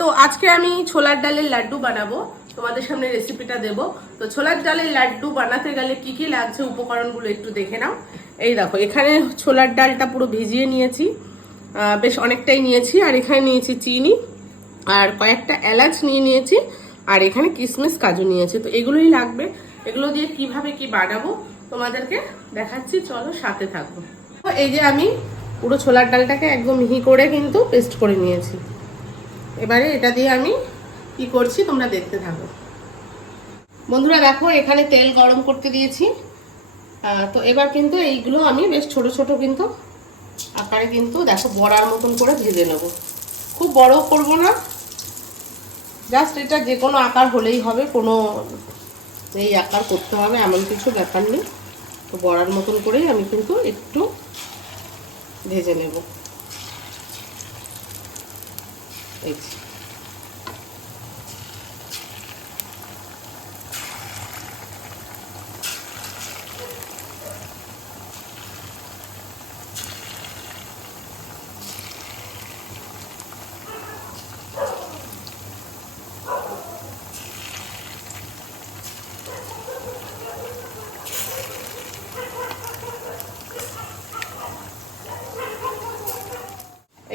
তো আজকে আমি ছোলার ডালের লাড্ডু বানাবো, তোমাদের সামনে রেসিপিটা দেব। তো ছোলার ডালের লাড্ডু বানাতে গেলে কি কি লাগছে উপকরণগুলো একটু দেখে নাও। এই দেখো, এখানে ছোলার ডালটা পুরো ভিজিয়ে নিয়েছি, বেশ অনেকটাই নিয়েছি। আর এখানে নিয়েছি চিনি, আর কয়েকটা এলাচ নিয়েছি, আর এখানে কিশমিশ কাজু নিয়েছি। তো এগুলোই লাগবে। এগুলো দিয়ে কিভাবে কি বানাবো তোমাদেরকে দেখাচ্ছি, চলো সাথে থাকবো। এই যে আমি পুরো ছোলার ডালটাকে একদম মিহি করে কিন্তু পেস্ট করে নিয়েছি। এবারে এটা দিয়ে আমি কি করছি তোমরা দেখতে থাকো। বন্ধুরা দেখো, এখানে তেল গরম করতে দিয়েছি। তো এবার কিন্তু এইগুলো আমি বেশ ছোট ছোট কিন্তু আকারে কিন্তু দেখো বড়ার মতন করে ভেজে নেব। খুব বড় করব না, জাস্ট এটা যে কোনো আকার হলেই হবে, কোনো এই আকার করতে হবে এমন কিছু ব্যাপার নেই। তো বড়ার মতন করেই আমি কিন্তু একটু ভেজে নেব।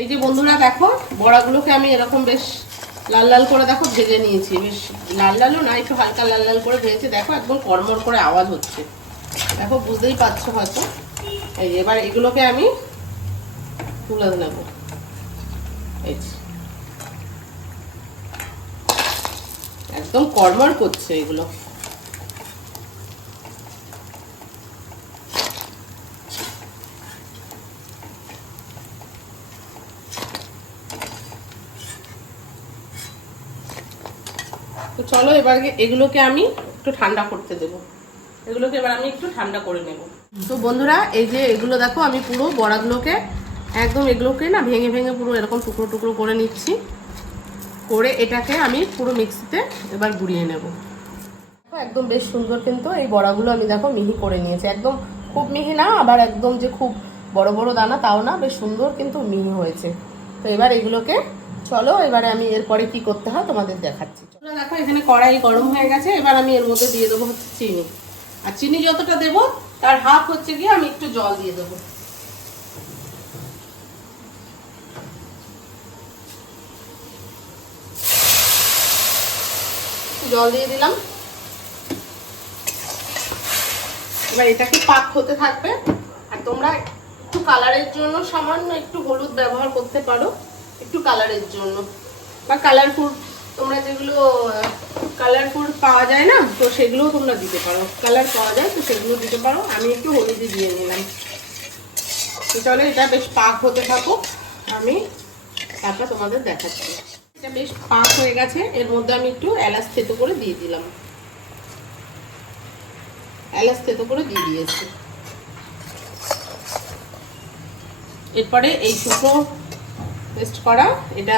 এই যে বন্ধুরা দেখো, বড়াগুলোকে আমি এরকম বেশ লাল লাল করে দেখো ভেজে নিয়েছি। বেশ লাল লালও না, একটু হালকা লাল লাল করে ভেজেছি। দেখো একদম কড়মড় করে আওয়াজ হচ্ছে, দেখো বুঝতেই পারছো হয়তো। এই এবার এগুলোকে আমি তুলে নেব। এই একদম কড়মড় করছে এগুলো। তো চলো এবার এগুলোকে আমি একটু ঠান্ডা করতে দেব। এগুলোকে এবার আমি একটু ঠান্ডা করে নেব। তো বন্ধুরা এই যে এগুলো দেখো, আমি পুরো বড়াগুলোকে একদম এগুলোকে না ভেঙে ভেঙে পুরো এরকম টুকরো টুকরো করে নিচ্ছি। করে এটাকে আমি পুরো মিক্সিতে এবার গুঁড়িয়ে নেব। একদম বেশ সুন্দর কিন্তু এই বড়াগুলো আমি দেখো মিহি করে নিয়েছি। একদম খুব মিহি না, আবার একদম যে খুব বড় বড় দানা তাও না, বেশ সুন্দর কিন্তু মিহি হয়েছে। তো এবার এগুলোকে চলো এবারে আমি এরপরে কি করতে হয় তোমাদের দেখাচ্ছি। দেখো এখানে কড়াই গরম হয়ে গেছে। এবার আমি এর মধ্যে দিয়ে দেবো হচ্ছে চিনি। আর চিনি যতটা দেবো তার হাফ হচ্ছে গিয়ে আমি একটু জল দিয়ে দেবো। জল দিয়ে দিলাম। এবার এটাকে পাক হতে থাকবে। আর তোমরা একটু কালারের জন্য সামান্য একটু হলুদ ব্যবহার করতে পারো, একটু কালারের জন্য, বা কালারফুল তোমরা যেগুলো কালারফুল পাওয়া যায় না, তো সেগুলোও তোমরা দিতে পারো। কালার পাওয়া যায় তো সেগুলো দিতে পারো। আমি একটু হলুদই দিয়ে নিলাম। তো চলো এটা বেশ পাক হতে থাকুক, আমি তারপর তোমাদের দেখাচ্ছি। এটা বেশ পাক হয়ে গেছে। এর মধ্যে আমি একটু এলাচ থেতো করে দিয়ে দিলাম। এলাচ থেতো করে দিয়ে দিয়েছি। এরপরে এই শুকনো পেস্ট করা এটা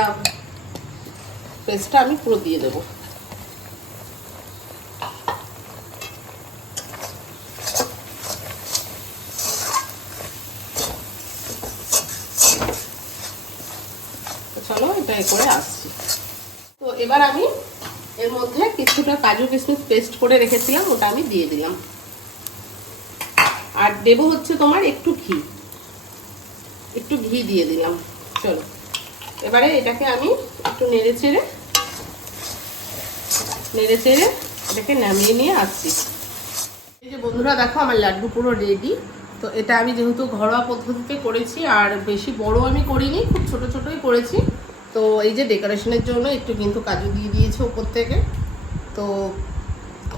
পেস্টটা আমি পুরো দিয়ে দেবো। চলো এটা করে আসছি। তো এবার আমি এর মধ্যে কিছুটা কাজু কিশমিশ পেস্ট করে রেখেছিলাম, ওটা আমি দিয়ে দিলাম। আর দেবো হচ্ছে তোমার একটু ঘি দিয়ে দিলাম। চলো এবারে এটাকে আমি একটু নেড়ে চেড়ে এটাকে নামিয়ে নিয়ে আসছি। এই যে বন্ধুরা দেখো, আমার লাড্ডু পুরো রেডি। তো এটা আমি যেহেতু ঘরোয়া পদ্ধতিতে করেছি, আর বেশি বড় আমি করিনি, খুব ছোট ছোটই করেছি। তো এই যে ডেকোরেশনের জন্য একটু কিন্তু কাজু দিয়ে দিয়েছে উপর থেকে। তো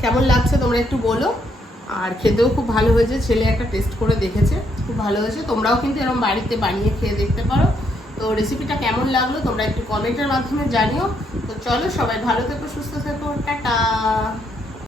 কেমন লাগছে তোমরা একটু বলো। আর খেতেও খুব ভালো হয়েছে, ছেলে একটা টেস্ট করে দেখেছে, খুব ভালো হয়েছে। তোমরাও কিন্তু এরকম বাড়িতে বানিয়ে খেয়ে দেখতে পারো। তো রেসিপিটা কেমন লাগলো তোমরা একটু কমেন্টের মাধ্যমে জানিও। তো চলো সবাই ভালো থেকো, সুস্থ থেকো, টাটা।